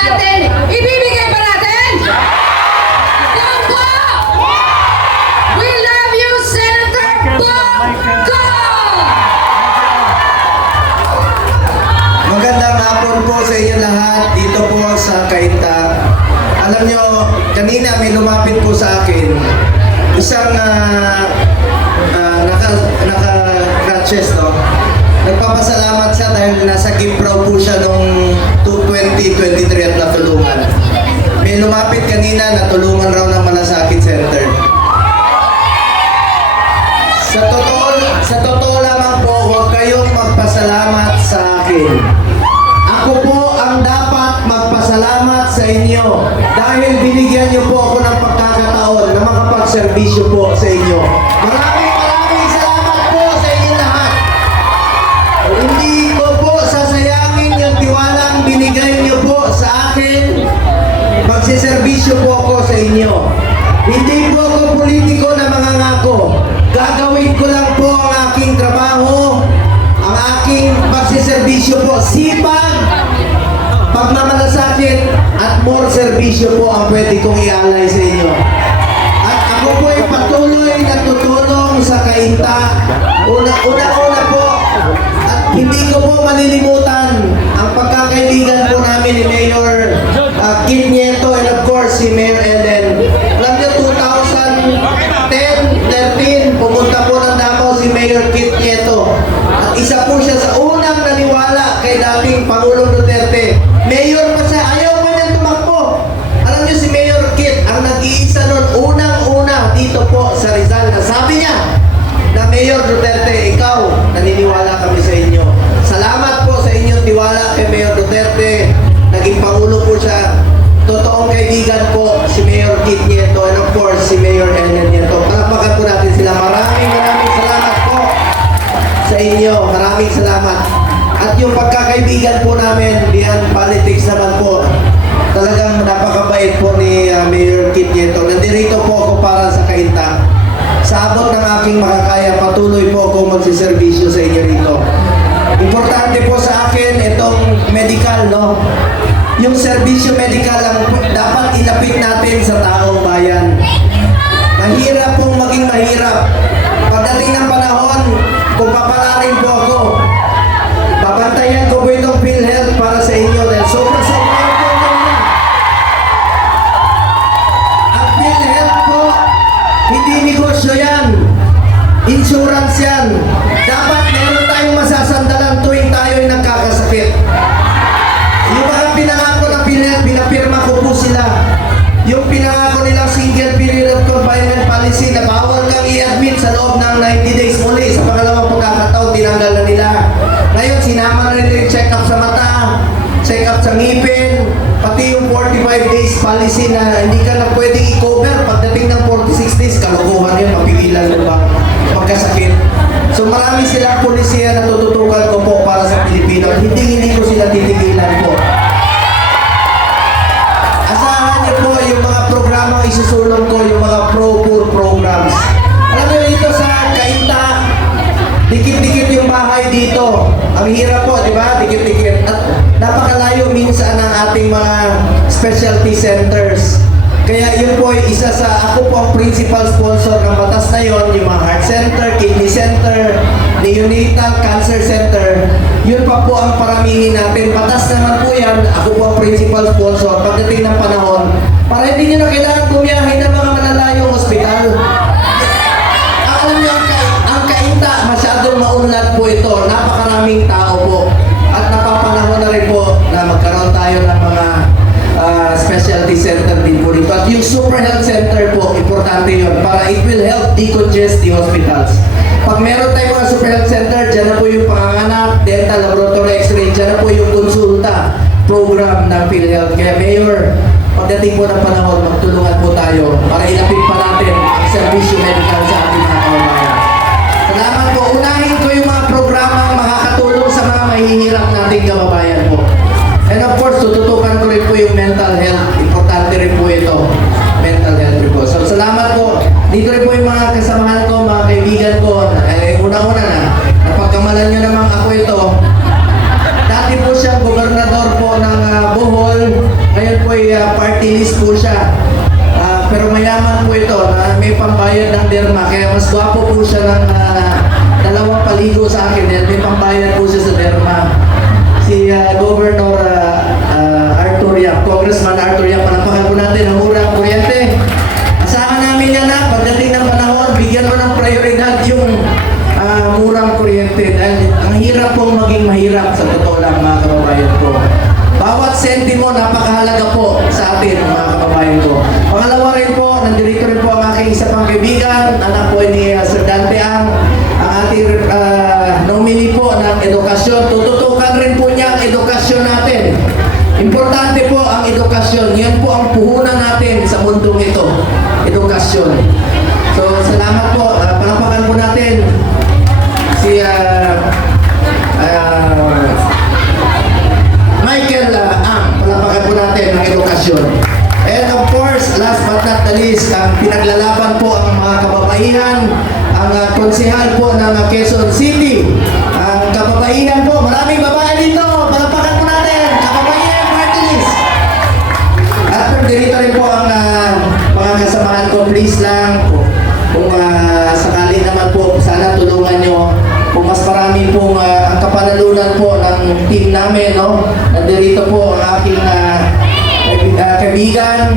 natin? Ibibigay ba natin? Yan po! We love you, Senator Bongo! Magandang hapon po sa inyo lahat dito po sa Cainta. Alam nyo, kanina may lumapit po sa akin isang naka-crutches, no? Nagpapasalamat siya dahil nasa Kipraw po siya noong 2023 at natulungan. May lumapit kanina, natulungan raw ng Malasakit Center. Sa totoo lamang po, huwag kayong magpasalamat sa akin. Ako po ang dapat magpasalamat sa inyo dahil binigyan niyo po ako ng pagkakataon na makapagserbisyo po sa inyo. Maraming salamat po sa inyo lahat. Hindi ko po sasayangin yung tiwalang binigay niyo po sa akin. Magsiservisyo po ako sa inyo. Hindi po ako politiko na mangangako. Gagawin ko lang po ang aking trabaho, ang aking pagsiservisyo po. Sipag, pagmamalasakit, at more serbisyo po ang pwede kong ialay sa inyo. At ako po ay patuloy na tutulong sa Cainta. Una po, at hindi ko po malilimutan ang pagkakaibigan po namin ni Mayor Kit Nieto and of course si Mayor Ellen. Alam niyo, 2010-13, pumunta po ng Davao si Mayor Kit Nieto. At isa po siya sa unang naniwala kay dating Pangulong Duterte. Mayor pa siya, ayaw pa niyang tumakbo. Alam niyo si Mayor Kit, ang nag-iisa nun, unang-una dito po sa Rizal. Sabi niya na Mayor Duterte, ikaw, naniniwala kami sa inyo. Salamat po sa inyong tiwala kay Mayor Duterte. Naging Pangulo po siya. Totoong kaibigan po si Mayor Kit Nieto and of course si Mayor Ellen Nieto. Palakpakan po natin sila. Maraming salamat po sa inyo. Maraming salamat. At yung pagkakaibigan po namin beyond politics naman po, talagang napakabait po ni Mayor Kit Nieto. Nandirito po ako para sa Cainta. Sa abot ng aking makakaya, patuloy po ako magsiservisyo sa inyo rito. Importante po sa akin itong medical, no? Yung serbisyo medical ang dapat ilapit natin sa taong bayan. Mahirap pong maging mahirap. Pagdating ng panahon, kung papalarin po ako, babantayan ko po itong PhilHealth para sa inyo dahil sobrang po na. Ang PhilHealth po, hindi negosyo yan. Insurance yan. Dapat meron tayong masasandalan tuwing tayo'y nagkakasakit. Yung mga pinangako ng PhilHealth, pinapirma ko po sila. Yung pinangako nilang single period of confinement policy na bawal kang i-admit sa loob ng 90 days muli. Sa pangalawang pagkakataon, tinanggal na nila. Ngayon, sinama na nila yung check-up sa mata, check-up sa ngipin, pati yung 45 days policy na hindi ka na pwedeng i-cover. Pagdating ng 46 days, kalokohan yun, mapigilan mo ba magkasakit. So marami silang polisiya na tututukan ko po para sa Pilipino. Hindi ko sila titigilan po. Asahan niyo po yung mga programang isusulong ko, yung mga pro-poor programs. Alam niyo dito sa Cainta, dikit-dikit yung bahay dito. Ang hirap po, di ba? Dikit-dikit. At napakalayo minsan ang ating mga specialty centers. Kaya yun po ay isa sa, ako po ang principal sponsor ng batas na yun, yung mga heart center, kidney center, neonatal cancer center. Yun pa po ang paramihin natin. Batas naman po yan, ako po ang principal sponsor pagdating ng panahon para hindi nyo na kailangan bumiyahin ng mga malalayong ospital. Alam nyo, ang Cainta, masyadong maunlad po ito. Napakaraming tao po. At napapanahon na rin po na magkaroon tayo ng mga specialty center din po dito. At yung super health center po, importante yun para it will help decongest the hospitals. Pag meron tayong mga super health center, dyan na po yung panganganak, dental, laboratory, x-ray, dyan na po yung konsulta program ng PhilHealth. Kaya Mayor, pagdating po ng panahon, magtulungan po tayo para ilapit pa natin ang serbisyo medical sa ating mga kababayan. Salamat po. Unahin ko yung mga programang makakatulong sa mga mahihirap nating kababayan po. And of course, tututukan ko rin po yung mental health. Importante rin po ito. Mental health rin po. So, salamat po. Dito rin po yung mga kasamahan ko, mga kaibigan ko. Una-una na, napagkamalan nyo namang ako ito. Dati po siyang gobernador po po ng Bohol. Ngayon po ay party list po siya. Pero mayaman po ito na may pambayad ng derma. Kaya mas gwapo po siya ng dalawang paligo sa akin. Dahil may pambayad po siya sa derma. Si Governor Arthur Yap, Congressman Arthur Yap, panampakan po natin ang murang kuryente. Asahan namin yan na pagdating ng panahon, bigyan mo ng prioridad yung murang kuryente. Dahil ang hirap pong maging mahirap sa totoo lang mga kababayan ko. Bawat sentimo napakahalaga po sa atin mga kababayan ko. Pangalawa rin po, nandito rin po ang aking isa pang kaibigan, anak po ni Sir Dante ang ating nominee po ng edukasyon. Tututukan rin po niya ang edukasyon natin. Importante po ang edukasyon. Yan po ang puhunan natin sa mundong ito. Edukasyon. So, salamat po. Palapakan po natin si Michael Ang. Palapakan po natin ang edukasyon. And of course, last but not the least, ang pinaglalaban po ang mga kababaihan, ang konsehal po ng Quezon City. Ang kababaihan po, maraming babae dito. Palapakan po natin. Kababaihan, party list. At dito rin po ang mga kasamahan ko, please lang. Kung sakali naman po, sana tulungan nyo. Kung mas marami pong ang kapanalunan po ng team namin, no? Nandito po ang aking kaibigan.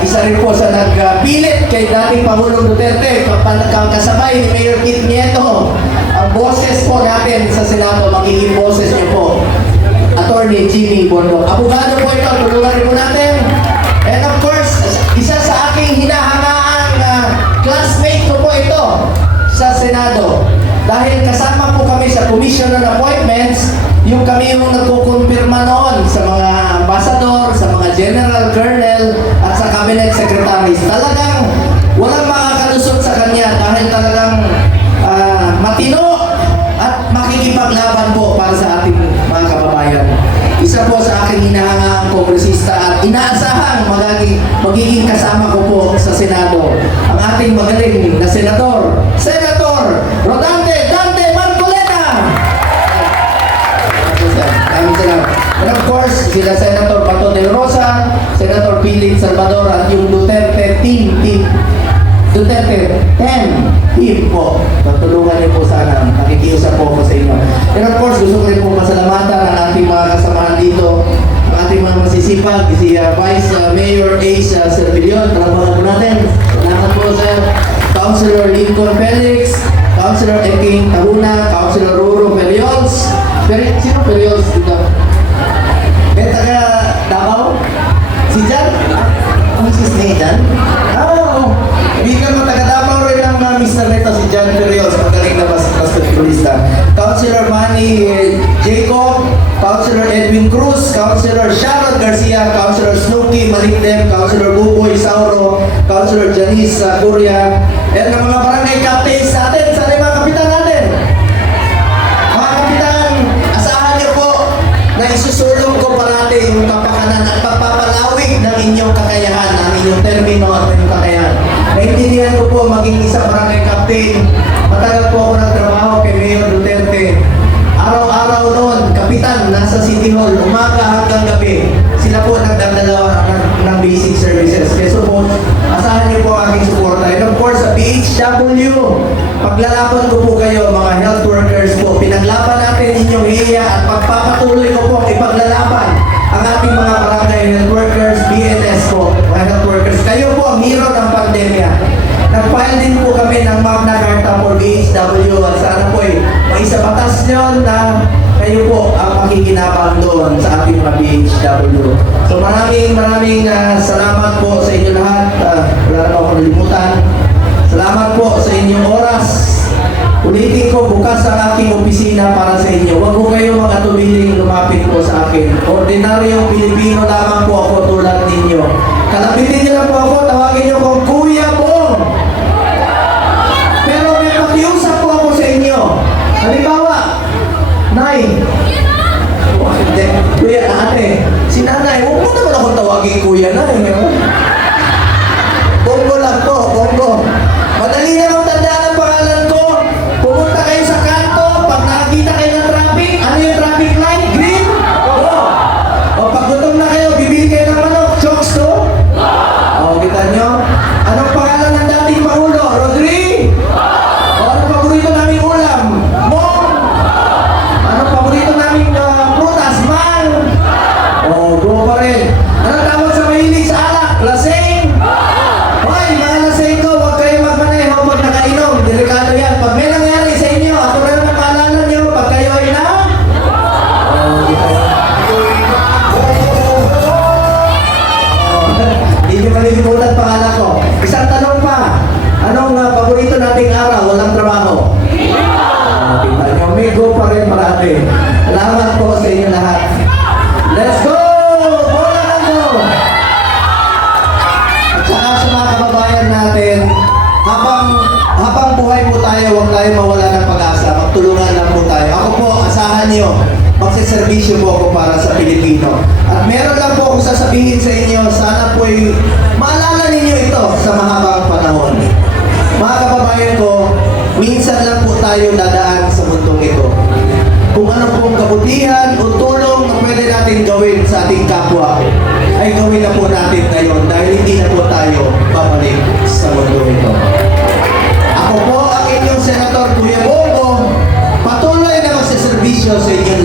Isa rin po sa nagpilit kay dating Pangulong Duterte, kasabay ni Mayor Kit Nieto. Ang boses po natin sa Senado, magiging boses niyo po. Attorney Jimmy Bondo. Abogado po ito, tulungan rin po natin. And of course, isa sa aking hinahangaan classmate ko po ito sa Senado. Dahil kasama po kami sa Commission on Appointments, yung kami yung nagkukumpirma noon sa mga ambassador, sa mga general, colonel, at sa cabinet secretaries. Talagang walang makakalusot sa kanya dahil talagang matino at makikipaglaban po para sa ating mga kababayan. Isa po sa aking hinahangaang kongresista at inaasahang magiging kasama ko po sa Senado ang ating magaling na Senator Rodante Dante Marcoleta. And of course, sila Senator Bato del Rosa, Senator Philip Salvador at yung Duterte team Duterte 10 team po. Tutulungan niyo po sana. Nakikiusap po ako sa inyo. And of course, gusto ko rin po masalamatan ang ating mga kasamahan dito. Ang ating mga masisipag, si Vice Mayor Ace Servillon. Talabakan po natin. Salamat po, Sir. Councilor Lincoln Felix, Councilor Eking Tahuna, Councilor Ruro Perions. Sino Perions dito? Taga Davao? Si Jan? Ang sis ni Jan? Oo. Hindi ka mo taga Davao rin ang Mr. Neto si Jan Perions. Magaling na basketballista. Councilor Manny Jacob, Councilor Edwin Cruz, Councilor Sharon Garcia, Councilor Snooki Malikdem, Councilor Buboy Sauro, Councilor Janice Curia, at ang mga barangay captains natin, sana yung mga kapitan natin. Mga kapitan, asahan niyo po na isusulong ko parati yung kapakanan at pagpapalawig ng inyong kakayahan, ng inyong termino at inyong kakayahan. Naintindihan ko po maging isang barangay captain. Matagal po ako nagtrabaho kay Mayor Duterte. Araw-araw noon, kapitan, nasa City Hall, umaga hanggang gabi. Sila po nagdadalawa ng basic services. Kaya po, asahan niyo po ang aking suporta. And of course, sa PHW, paglalaban ko po kayo, mga health workers po. Pinaglaban natin inyong hiya at pagpapatuloy ko po ang ipaglalaban ang ating mga barangay health workers, BNS po, mga health workers. Kayo po ang hero ng pandemya. Nag-file din po kami ng Magna Carta for BHW at sana po may isa batas nyo na kayo po ang makikinabang doon sa ating mga BHW. So maraming salamat po sa inyo lahat. Wala na akong nalimutan. Salamat po sa inyong oras. Ulitin ko, bukas ang aking opisina para sa inyo. Huwag po kayo mag-atubiling lumapit po sa akin. Ordinaryong Pilipino lamang po ako tulad ninyo. Kalapitin niyo lang po ako, tawagin niyo kong Kuya Bong. Pero may pakiusap po ako sa inyo. Halimbawa, Nay, Kuya ate, si Nanay, huwag mo naman akong tawagin Kuya Nay. Bongo lang po, Bongo. Madali na magtandaan ang pangalan ko. Pumunta kayo sa kanto, pag nakakita kayo ng traffic, ano yung traffic light? Green? Oo. nyo, magsiservisyo po ako para sa Pilipino. At meron lang po akong sasabihin sa inyo, sana po maalala ninyo ito sa mahabang panahon. Mga kababayan ko, minsan lang po tayo dadaan sa mundong ito. Kung ano pong kabutihan o tulong na pwede natin gawin sa ating kapwa, ay gawin na po natin ngayon dahil hindi na po tayo babalik sa mundo ito. Ako po ang inyong Senator Kuya Bongo, patuloy na magsiservisyo sa inyong